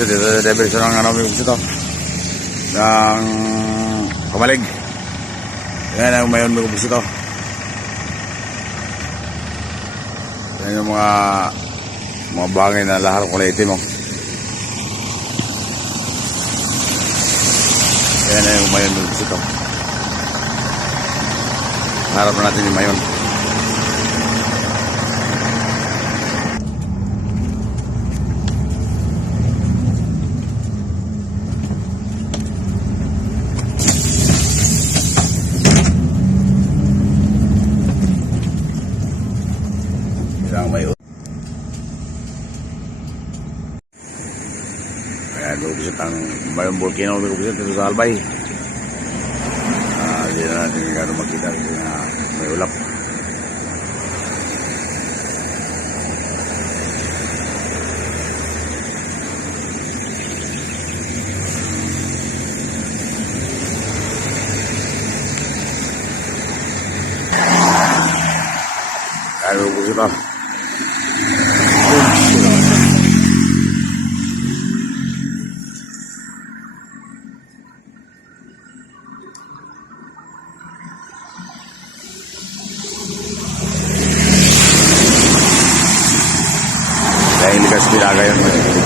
bugsit. Dito sa diversion ng may bugsit ito. Ng Kamalig. Yan ang mayon may bugsit ito. Yan yung mga bangin na lahar kulay itim. Yan na yung mayon may bugsit ito. Harap na natin yung mayon. Ayan, lugusit ang mayong volcano, lugusit dito sa Albay. Hindi na natin gano'n makita kasi na may ulap. Ayan, lugusit ito. Dahil ligas pinaga yun.